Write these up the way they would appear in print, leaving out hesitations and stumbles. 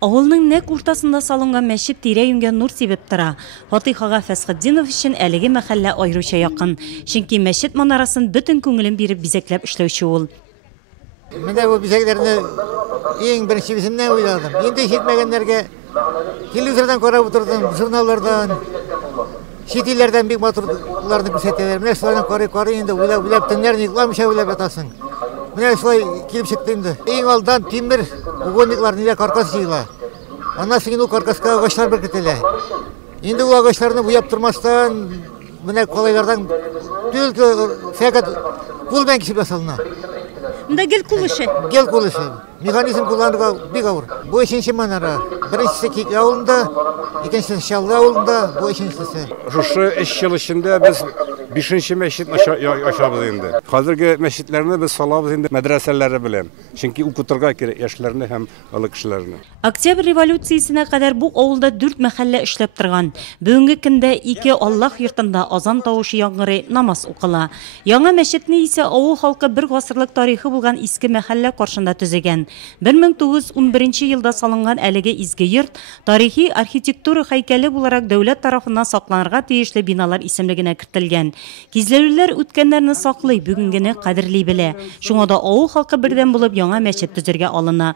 Авылның нәк уртасында салынган мәчет тирә-юньгә нур сибеп тора. Фатихага Фәсхетдинов өчен әлеге мәхәллә аеруча якын. Чөнки мәчет манарасын бөтен күңелен биреп бизәкләп эшләүче ул. Менә бу бизәкләрне иң беренче биземнән уйладым. Инде җитмәгәннәргә телевизордан карап утырдым, журналлардан, чит илләрдән бик матурларны күрсәтәләр. Менә шулардан карый инде уйлап төннәрне йокламыйча уйлап ятасың. Менә шулай килеп чыкты инде. Иң алдан тимер угольниклар нилә каркас җыела. Аннан соң ул каркаска агачлар беркетелә. Инде ул агачларны буяп тормастан менә калайлардан түлке фәкать кул белән кисеп ясалына. Монда гел кулышы. Гел кулышы. Механизм кулланырга бик авыр. Бу өченче манара. Беренчесе Кик авылында, икенчесе Шаллы авылында, бу өченчесе. Шушы 3 ел эчендә без 5нче мәчет ачабыз инде. Хәзерге мәчетләрне без салабыз инде мәдрәсәләре белән. Чөнки укытырга кирәк яшьләрне һәм олы кешеләрне. Октябрь революциясенә кадәр бу авылда 4 мәхәллә эшләп торган. Бүгенге көндә 2 Аллаһ йортында азан тавышы яңгырый, намаз укыла. Яңа мәчетне исә авыл халкы бер гасырлык тарихы булган иске мәхәллә каршында төзегән. 1911 елда салынган әлеге изге йорт тарихи архитектура һәйкәле буларак дәүләт тарафыннан сакланырга тиешле биналар исемлегенә кертелгән. Кизләүләр үткәннәрне саклый, бүгенгене кадерли белә. Шуңа да авыл халкы бердән булып яңа мәчет төзергә алына.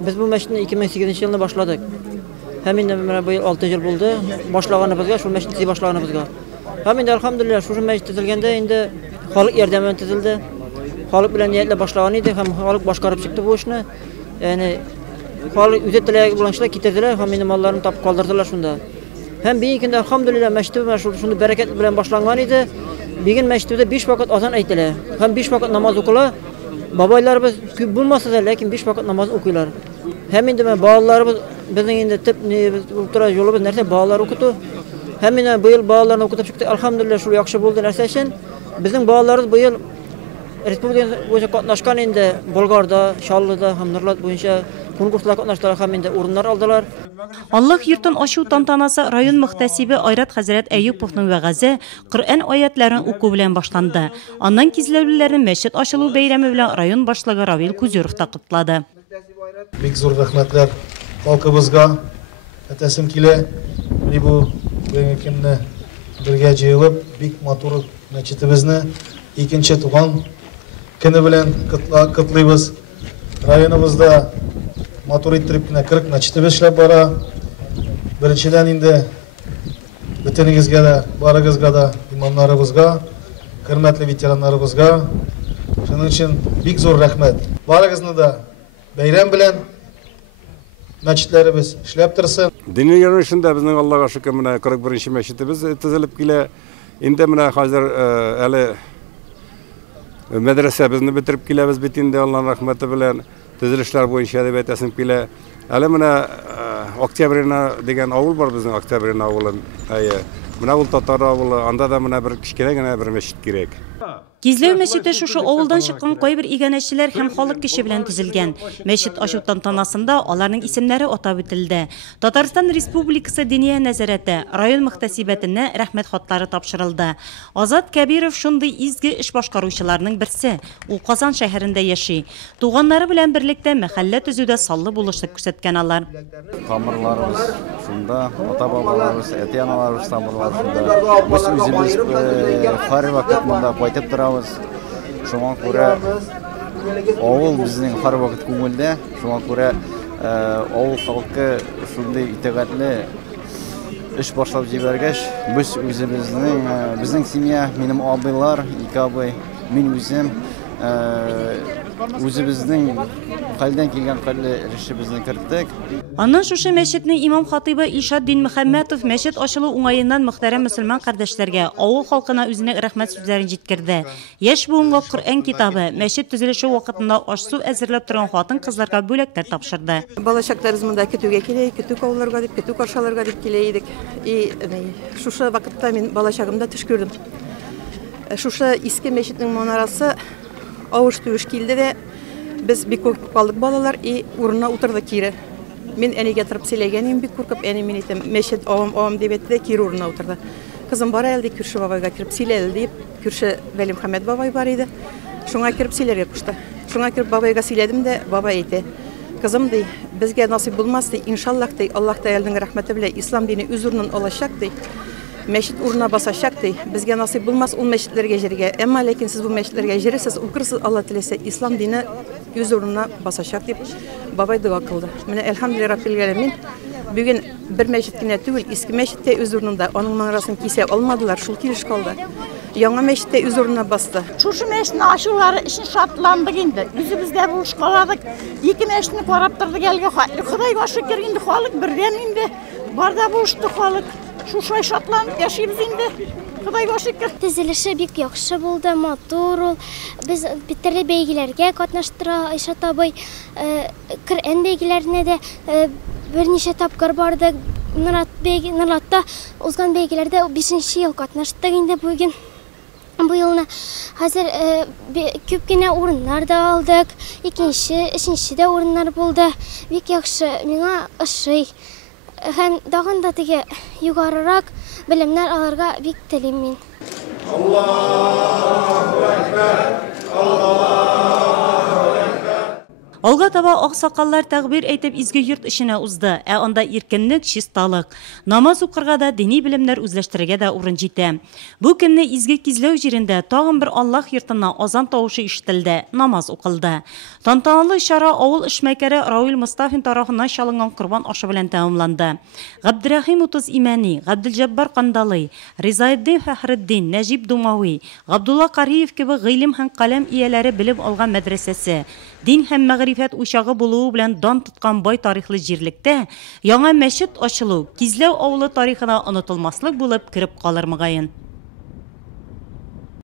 Biz bu мәчетне 2008 елда башладык. Һәм инде менә бу 6 ел булды. Башлаганыбызга, шул мәчетне төзи башлаганыбызга. Һәм инде алхамдулилlah, шушы мәчет төзелгәндә инде халык ярдәмән төзелде. Халык белән ниятләп башлаган иде һәм халык башкарып чыкты бу эшне. Ягъни халык үзе теләге булганча китерделәр һәм минем малларны тапып калдырдылар шунда. Һәм бигин көндә алхамдулилlah мәчетне шундый бәрәкәт белән башланган иде. Бигин мәчетдә 5 вакыт азан әйтелә. Һәм 5 вакыт намаз укыла. Бабайларыбыз күп булмаса да, ләкин 5 вакыт намаз укыйлар. Һәм инде балаларыбыз безнең инде төп утыра юлыбыз нәрсә балалар укыту. Һәм инде бу ел балаларны укытып чыкты. Алхамдулилlah шул яхшы булды нәрсә өчен. Безнең балаларыбыз бу ел республика буенча катнашкан инде Болгарда, Шаллыда һәм Норлат буенча конкурсларда катнаштылар һәм инде урыннар алдылар. Аллаһ йортын ачу тантанасы район мөхтәсибе Айрат хәзрәт Әйюповның вәгазы Коръән аятларын уку белән башланды. Аннан кизләүләрнең мәчет ачылу бәйрәме белән район башлыгы Равил Күзеров та котлады. Бик зур рәхмәтләр халкыбызга. Әтәсем килә. Бу көнне бергә җыелып, бик матур мәчетебезне икенче туган көне белән котлыйбыз. Районыбызда матур иттереп кенә 40 мәчетебез эшләп бара. Беренчедән инде бөтенегезгә дә, барыгызга да, имамнарыбызга, хөрмәтле ветераннарыбызга шуның өчен бик зур рәхмәт. Барыгызны да бәйрәм белән мәчетләребез эшләп торсын. Дини йөрешендә безнең Аллаһка шөкер менә 41нче мәчетебез төзелеп килә. Инде менә хәзер әле мәдрәсәбезне бетереп киләбез бит инде Аллаһның рәхмәте белән. Төзелешләр буенча дип әйтәсем килә. Әле менә Октябрьна дигән авыл бар безнең Октябрьна авылы. Менә ул татар авылы, анда да менә бер кичкенә генә бер мәчет кирәк. Кизләү мәчете шушы авылдан чыккан кайбер игәнәчеләр һәм халык кеше белән төзелгән. Мәчет ачу тантанасында аларның исемнәре атап үтелде. Татарстан Республикасы Диния нәзарәте район мөхтәсибәтенә рәхмәт хатлары тапшырылды. Азат Кәбиров шундый изге эш башкаручыларның берсе. Ул Казан шәһәрендә яши. Туганнары белән берлектә мәхәллә төзүдә саллы булышлык күрсәткән алар. Тамырларыбыз шунда, ата-бабаларыбыз, әти-аналарыбыз тамырлары шунда. Без үзебез һәр вакыт монда кайтып торабыз. Шуңа күрә авыл безнең һәр вакыт күңелдә. Шуңа күрә авыл халкы шундый итәгатьле эш башлап җибәргәч, без безнең семья, минем абыйлар, ике абый, мин үзем үзебезнең хәлдән килгән хәлле эшебезне керттек. Аннан шушы мәчетне имам хатыйбы Илшат Дин Мөхәммәтов мәчет ачылу уңаеннан мөхтәрәм мөселман кардәшләргә, авыл халкына үзенең рәхмәт сүзләрен җиткерде. Яшь буынга Коръән китабы, мәчет төзелеше вакытында аш-су әзерләп торган хатын-кызларга бүләкләр тапшырды. Балачактарыбыз монда көтүгә килә, көтү кауларга дип, көтү каршыларга дип килә идек. Шушы вакытта мин балачагымда төш күрдем. Шушы иске мәчетнең манарасы авыш-түш килде дә, без бик күп калдык балалар и урынына утырды кире. Мин әнигә торып сөйләгәнем бик куркып, әни мин әйтәм, мәчет авам дип әйтте, кире урынына утырды. Кызым бара әле Күрше бабайга кирип сөйләде дип, Күрше Вәли Мөхәммәд бабай бар иде. Шуңа кирип сөйләргә кушты. Шуңа кирип бабайга сөйләдем дә, бабай әйтә: "Кызым ди, безгә насыйп булмас ди, иншаллах ди, Аллаһ Тәгаләнең рәхмәте белән ислам дине үз урынын алачак ди. Мәчет урынына басачак ди. Безгә насыйп булмас ул мәчетләргә җиргә. Әмма ләкин сез бу мәчетләргә җирсез, укырсыз, Алла теләсә, ислам дине үз урынына басачак дип бабай дуа кылды. Менә әлхәмдүлилләһи раббил галәмин. Бүген бер мәчет кенә түгел, иске мәчет тә үз урынында. Аның манарасын кисә алмадылар, шул килеш калды. Яңа мәчет тә үз урынына басты. Шушы мәчетне ачулары өчен шатландык инде. Үзебездә булышкаладык. Ике мәчетне карап тордык әлгә. Худайга шөкер инде, халык бердәм инде. Барда булышты халык. Шушай шатланып яшибез инде. Худайга шөкер. Төзелеше бик яхшы булды, матур ул. Без битере бәйгеләргә катнаштыра, Айшат абый Коръән бәйгеләренә дә берничә тапкыр бардык. Норатта узган бәйгеләрдә 5нче ел катнаштык инде бүген. Бу елны хәзер күп кенә урыннар да алдык. 2нче, 3нче дә урыннар булды. Бик яхшы, миңа ошый. Һәм дагын да теге югарырак белемнәр аларга бик телим мин. Аллаһу әкбәр. Алга таба аксакаллар тәгъбир әйтеп изге йорт эшенә узды, анда иркенлек, чисталык, намаз укырга да, дини белемнәр үзләштерергә дә урын җитә. Бу көнне изге кизләү җирендә тагын бер Аллаһ йортына азан тавышы ишетелде, намаз укылды. Тантаналы чара авыл эшмәкәре Рауил Мустафин тарафыннан чалынган корбан ашы белән тәмамланды. Габдрахим Утыз Имани, Габдулҗаббар Кандалый, Ризаетдин Фәхреддин, Нәҗип Думави, Габдулла Кариев кебе гыйлем һәм каләм ияләре белем алган мәдрәсәсе, дин һәм мәгърифәт учагы булуы белән дан тоткан бай тарихлы җирлектә яңа мәчет ачылу Кизләү авылы тарихына онытылмаслык булып кереп калыр мөгаен.